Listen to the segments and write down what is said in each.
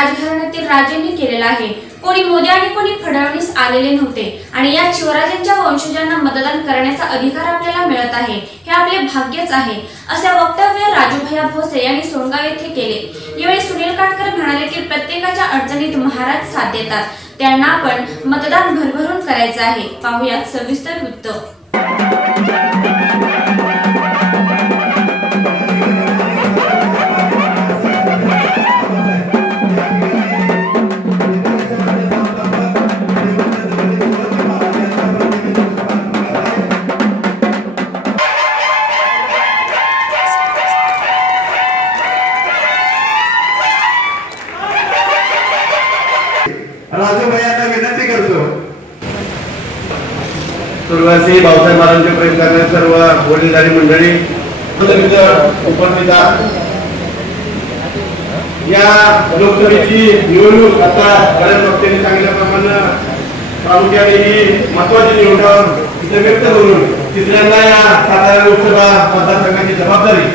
राजघराण्यातील राजेंनी केलेला आहे. कोणी मोदी आणि कोणी फडणवीस आलेले नव्हते. आणि या शिवराजांच्या वंशजांना मतदान करण्याचा अधिकार आपल्याला मिळत आहे. हे आपले भाग्यच आहे असे वक्तव्य राजूभैया भोसले यांनी सोनगाव येथे केले. यावेळी सुनील काटकर म्हणाले की प्रत्येकाच्या अडचणीत महाराज साथ देतात. त्यांना आपण मतदान भरभरून करायचं आहे. पाहूयात सविस्तर वृत्त. राजू विनंती करतो. सुरुवाती भाऊसाहेब महाराजांचे प्रेम करणारे सर्व वडीलधारी मंडळी उपस्थित या लोकसभेची निवडणूक आता बऱ्याच वक्त्यांनी सांगितल्याप्रमाणे प्रामुख्याने ही महत्वाची निवडणूक इथे व्यक्त करून तिसऱ्यांदा या सातारा लोकसभा मतदारसंघाची जबाबदारी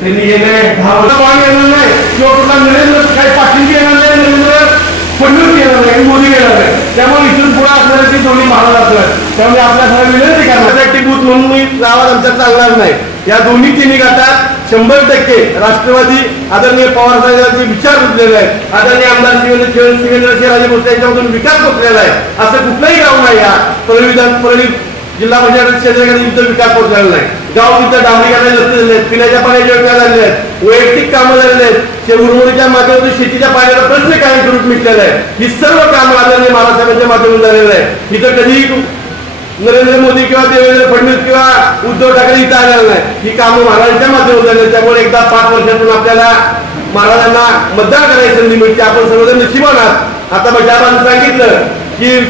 त्यांनी येणे दहा वर्ष पाणी येणार नाही. किंवा नरेंद्र काही पाठिंबी येणार नाही. नरेंद्र फडणवीस येणार नाही मोदी येणार नाही. त्यामुळे इथून पुढे असणार ती दोन्ही महाराज असणार. त्यामुळे आपल्या सगळ्या विनंती करण्यासाठी बूथ म्हणून मी गावात आमच्या चालणार नाही. या दोन्ही तिन्ही गटात शंभर टक्के राष्ट्रवादी आदरणीय पवार साहेबांचे विचार रुजलेले आहेत. आदरणीय आमदार शिवेंद्र शिवेंद्र राजे भोसले यांच्यामधून विकास पोचलेला आहे. असं कुठलंही गाव नाही या. परळी विधान परळी जिल्हा परिषद क्षेत्रामध्ये युद्ध विकास पोहोचलेला नाही. गाव तिथं डांबरीकरणाचे झाले आहेत पिण्याच्या पाण्याच्या योजना झालेल्या आहेत वैयक्तिक कामं झालेली आहेत. शे- उर्वरीच्या माध्यमातून शेतीच्या पाण्याचा प्रश्न कायमस्वरूप मिटलेला आहे? ही सर्व कामं आदरणीय महाराष्ट्राच्या माध्यमातून झालेलं आहे इथं कधीही नरेंद्र मोदी किंवा देवेंद्र फडणवीस किंवा उद्धव ठाकरे इथं आलेलं नाही ही कामं महाराजांच्या माध्यमातून झाली त्यामुळे एकदा पाच वर्षातून आपल्याला महाराजांना मतदान करायची संधी मिळते. आपण सर्वजण नशिबान आहात. आता बजाबानं सांगितलं की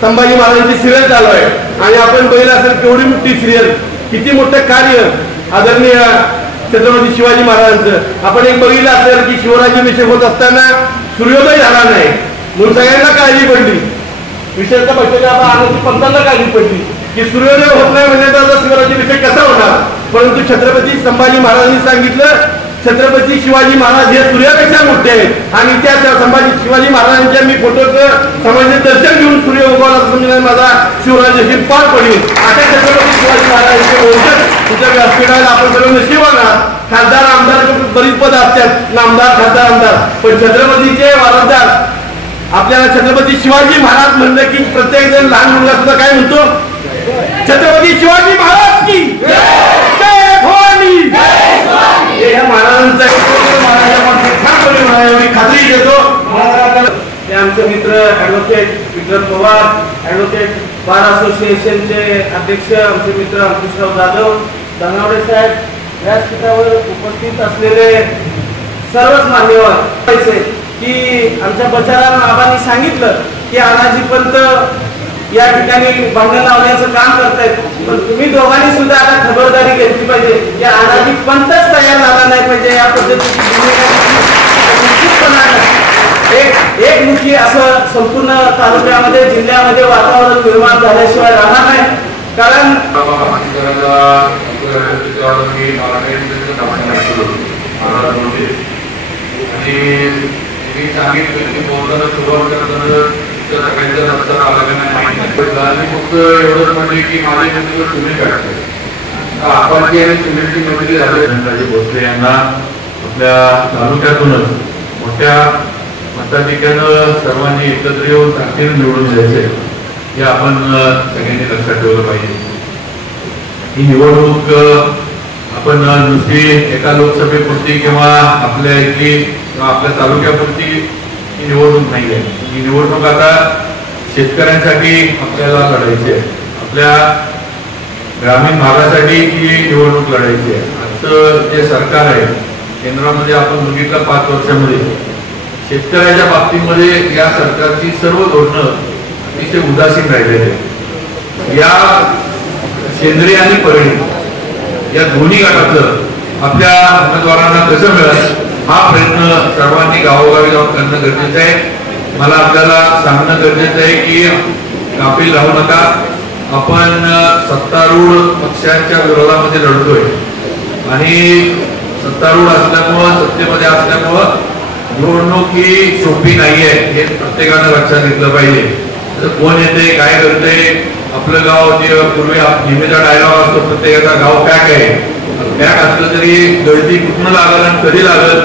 संभाजी महाराजांची सिरियल चालू आहे. आणि आपण बघितलं असेल केवढी मोठी सिरियल. किती मोठं कार्य आदरणीय छत्रपती शिवाजी महाराजांचं. आपण एक बघितलं असेल की शिवराज्याभिषेक होत असताना सूर्योदय झाला नाही. म्हणून सगळ्यांना काळजी पडली. विशेषतः पक्षाच्या आनंदी पंतांना काळजी पडली. की सूर्योदय होत नाही म्हणजे त्याचा शिवराज्याभिषेक कसा होणार? परंतु छत्रपती संभाजी महाराजांनी सांगितलं छत्रपती शिवाजी महाराज हे सूर्यापेक्षा मोठे. आहेत आणि त्या संभाजी शिवाजी महाराजांच्या मी फोटोचं समाजाचे दर्शन घेऊन सूर्य उगवला समजा म्हणजे माझा शिवराज्याशी पार पडेल. अशा छत्रपती शिवाजी महाराजांचे वंशज तुझ्या व्यासपीठाला आपण सर्व नशिबान खासदार आमदार बरीच पद असतात. नामदार खासदार आमदार. पण छत्रपतीचे वारसदार आपल्याला छत्रपती शिवाजी महाराज म्हणलं की प्रत्येक जण लहान मुलगा सुद्धा काय म्हणतो? छत्रपती शिवाजी महाराज की जय भवानी हे ह्या महाराजांचं आहे. ठामपणे म्हणावे एवढी खात्री देतो महाराजांना- हे आमचे मित्र advocate Vikram Pawar advocate bar असोसिएशनचे अध्यक्ष आमचे मित्र अंकुशराव जाधव धनावडे साहेब व्यासपीठावर उपस्थित असलेले सर्वच मान्यवर की आमच्या बचारा बाबांनी सांगितलं की अनाजी पंत या ठिकाणी भांडण लावण्याचं काम करतायत एक एकमुखी असं संपूर्ण तालुक्यामध्ये जिल्ह्यामध्ये वातावरण निर्माण झाल्याशिवाय राहणार नाही कारण आणि मी सांगितलं की बोलताना सुरुवात करताना त्या सगळ्यांच्या नाही फक्त एवढंच म्हणजे की माझे मित्र तुम्ही काढते आपण जे नोकरी झाली भोसले यांना आपल्या तालुक्यातूनच मोठ्या मताधिक्यानं सर्वांनी एकत्र येऊन ताकदीने निवडून द्यायचे हे आपण सगळ्यांनी लक्षात ठेवलं पाहिजे. ही निवडणूक आपण नुसती एका लोकसभेपुरती किंवा आपल्या इथली किंवा आपल्या तालुक्यापुरती ही निवडणूक नाही आहे ही निवडणूक आता शेतकऱ्यांसाठी आपल्याला लढायची आहे. आपल्या ग्रामीण भागासाठी ही निवडणूक लढायची आहे. आजचं जे सरकार आहे केंद्रामध्ये आपण बघितलं पाच वर्षामध्ये शेतकऱ्याच्या बाबतीमध्ये या सरकारची सर्व धोरणं अतिशय उदासीन राहिलेली या सेंद्रिय आणि परिणी या दोन्ही गटातलं आपल्या उमेदवारांना कसं मिळेल हा प्रयत्न सर्वांनी गावोगावी जाऊन करणं गरजेचं आहे. मला आपल्याला सांगणं गरजेचं आहे की कापील राहू नका. आपण सत्तारूढ पक्षांच्या विरोधामध्ये लढतोय. आणि सत्तारूढ असल्यामुळं सत्तेमध्ये असल्यामुळं निवडणूक ही सोपी नाहीये. हे प्रत्येकानं लक्षात घेतलं पाहिजे. कोण येते काय करते आपलं गाव जे पूर्वी नेहमीचा डायलॉग असतो प्रत्येकाचा गाव पॅक आहे. पॅक असलं तरी गर्दी कुठनं लागल आणि कधी लागल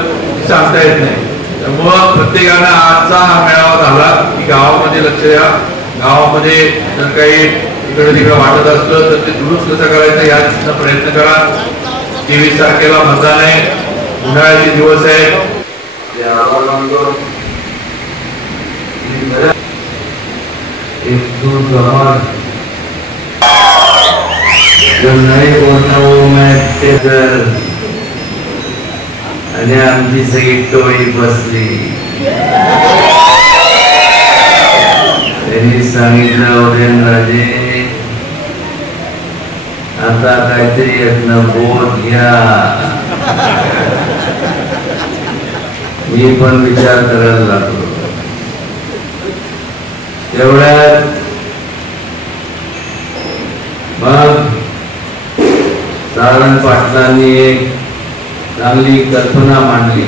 सांगता येत नाही. त्यामुळं प्रत्येकानं आजचा हा मेळावा झाला की गावामध्ये लक्ष द्या. गावामध्ये जर काही इकडे तिकडे वाटत असलं तर ते दुरुस्त कसं करायचं याचा प्रयत्न करा. तेवीस तारखेला मतदान आहे उन्हाळ्याचे दिवस आहेत. नाही बोलता वो आणि आमची सगळी टोळी बसली. त्यांनी सांगितलं उदयन राजे आता काहीतरी यातनं बोध घ्या. मी पण विचार करायला लागलो. तेवढ्यात मग सारण पाटलांनी एक चांगली कल्पना मांडली.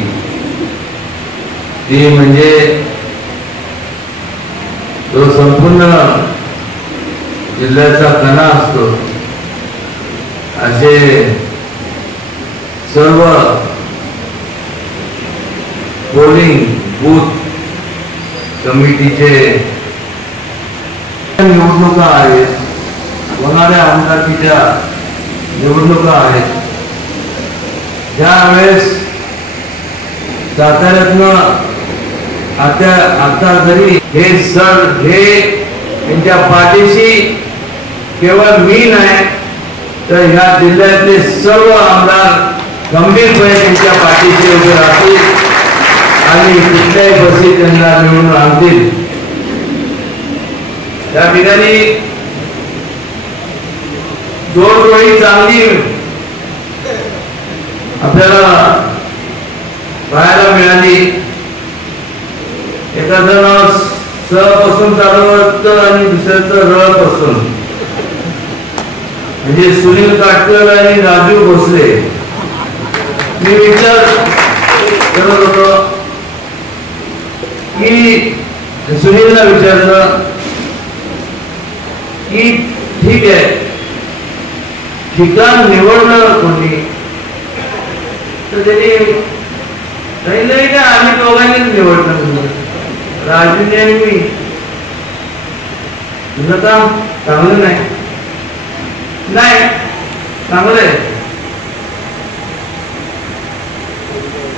ती म्हणजे जो संपूर्ण जिल्ह्याचा कणा असतो. असे सर्व पोलिंग बूथ कमिटीचे निवडणुका आहेत. होणाऱ्या आमदारकीच्या निवडणुका आहेत. ज्यावेळेस साताऱ्यातनं आता आता जरी हे सर हे त्यांच्या पाठीशी केवळ मी नाही तर ह्या जिल्ह्यातले सर्व आमदार गंभीरपणे त्यांच्या पाठीशी उभे राहतील आणि कुठल्याही बसी त्यांना निवडून आणतील. त्या ठिकाणी जोडजोडी चांगली आपल्याला पाहायला मिळाली. एखादं स पासून चालू असतं आणि दुसऱ्याचं र पासून म्हणजे सुनील काटकर आणि राजीव भोसले. मी विचार करत होतो की सुनीलला विचारलं की ठीक आहे ठिकाण निवडणार कोणी? तर त्यांनी सांगितलं का? आम्ही दोघांनीच निवडणार राजूने आणि मी. तुझं काम चांगलं नाही. नाही. चांगलं आहे.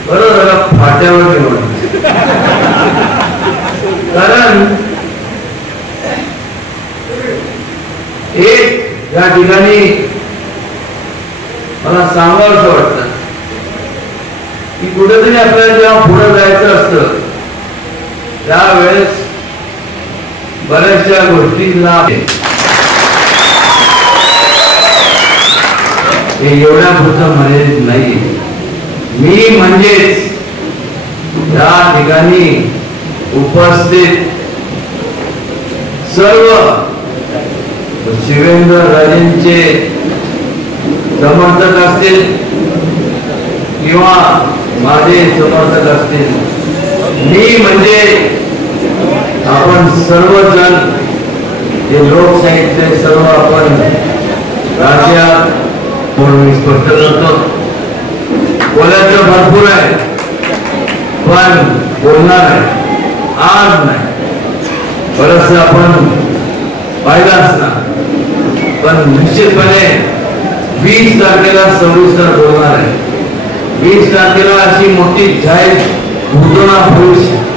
बरोबर जरा फाट्यावर ठेवलं कारण एक या ठिकाणी मला सांगावं असं वाटतं की कुठेतरी आपल्याला जेव्हा पुढे जायचं असतं त्यावेळेस बऱ्याचशा गोष्टींना हे एवढ्या पुरतं मर्यादित नाही मी म्हणजेच या ठिकाणी उपस्थित सर्व शिवेंद्र राजेंचे समर्थक असतील किंवा माझे समर्थक असतील. मी म्हणजे आपण सर्वजण हे लोकशाहीतले सर्व आपण राज्यात म्हणून मी स्पष्ट करतो. बोलायचं भरपूर आहे पण बोलणार आहे आज नाही. बरस आपण पाहिलं असणार. पण निश्चितपणे वीस तारखेला सविस्तर बोलणार आहे. वीस तारखेला अशी मोठी जाहीर घोषणा होऊ शकते.